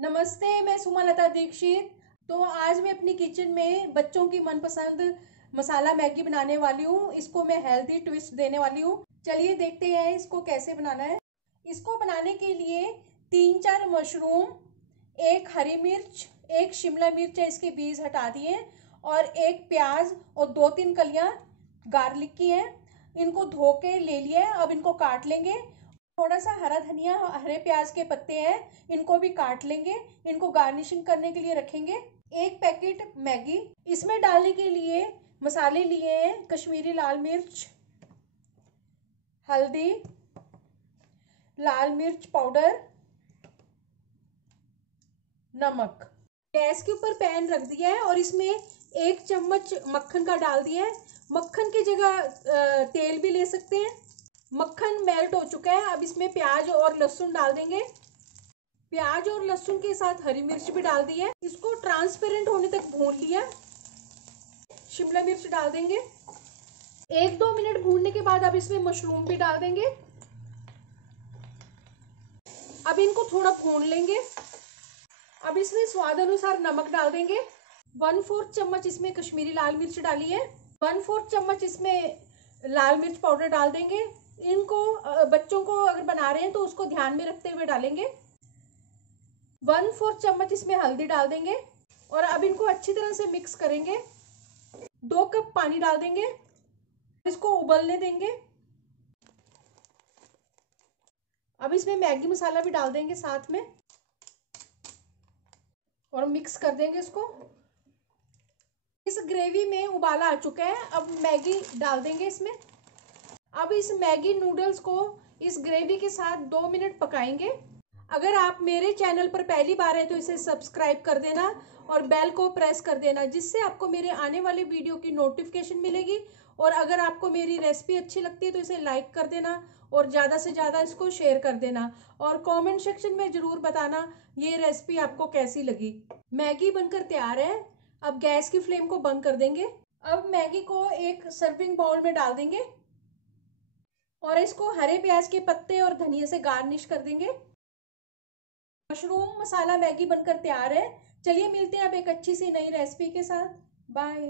नमस्ते, मैं सुमलता दीक्षित। तो आज मैं अपनी किचन में बच्चों की मनपसंद मसाला मैगी बनाने वाली हूँ। इसको मैं हेल्दी ट्विस्ट देने वाली हूँ। चलिए देखते हैं इसको कैसे बनाना है। इसको बनाने के लिए 3-4 मशरूम, एक हरी मिर्च, एक शिमला मिर्च है इसके बीज हटा दिए, और एक प्याज और 2-3 कलियां गार्लिक की हैं। इनको धो के ले लिया है। अब इनको काट लेंगे। थोड़ा सा हरा धनिया, हरे प्याज के पत्ते हैं, इनको भी काट लेंगे। इनको गार्निशिंग करने के लिए रखेंगे। एक पैकेट मैगी। इसमें डालने के लिए मसाले लिए हैं कश्मीरी लाल मिर्च, हल्दी, लाल मिर्च पाउडर, नमक। गैस के ऊपर पैन रख दिया है और इसमें 1 चम्मच मक्खन का डाल दिया है। मक्खन की जगह तेल भी ले सकते हैं। मक्खन मेल्ट हो चुका है। अब इसमें प्याज और लहसुन डाल देंगे। प्याज और लहसुन के साथ हरी मिर्च भी डाल दी है। इसको ट्रांसपेरेंट होने तक भून लिया। शिमला मिर्च डाल देंगे। 1-2 मिनट भूनने के बाद अब इसमें मशरूम भी डाल देंगे। अब इनको थोड़ा भून लेंगे। अब इसमें स्वाद अनुसार नमक डाल देंगे। 1/4 चम्मच इसमें कश्मीरी लाल मिर्च डाली है। 1/4 चम्मच इसमें लाल मिर्च पाउडर डाल देंगे। इनको बच्चों को अगर बना रहे हैं तो उसको ध्यान में रखते हुए डालेंगे। 1/4 चम्मच इसमें हल्दी डाल देंगे और अब इनको अच्छी तरह से मिक्स करेंगे। 2 कप पानी डाल देंगे। इसको उबलने देंगे। अब इसमें मैगी मसाला भी डाल देंगे साथ में और मिक्स कर देंगे इसको। इस ग्रेवी में उबाला आ चुका है। अब मैगी डाल देंगे इसमें। अब इस मैगी नूडल्स को इस ग्रेवी के साथ 2 मिनट पकाएंगे। अगर आप मेरे चैनल पर पहली बार हैं तो इसे सब्सक्राइब कर देना और बेल को प्रेस कर देना, जिससे आपको मेरे आने वाले वीडियो की नोटिफिकेशन मिलेगी। और अगर आपको मेरी रेसिपी अच्छी लगती है तो इसे लाइक कर देना और ज़्यादा से ज़्यादा इसको शेयर कर देना। और कमेंट सेक्शन में ज़रूर बताना ये रेसिपी आपको कैसी लगी। मैगी बनकर तैयार है। अब गैस की फ्लेम को बंद कर देंगे। अब मैगी को एक सर्विंग बाउल में डाल देंगे और इसको हरे प्याज के पत्ते और धनिया से गार्निश कर देंगे। मशरूम मसाला मैगी बनकर तैयार है। चलिए मिलते हैं अब एक अच्छी सी नई रेसिपी के साथ। बाय।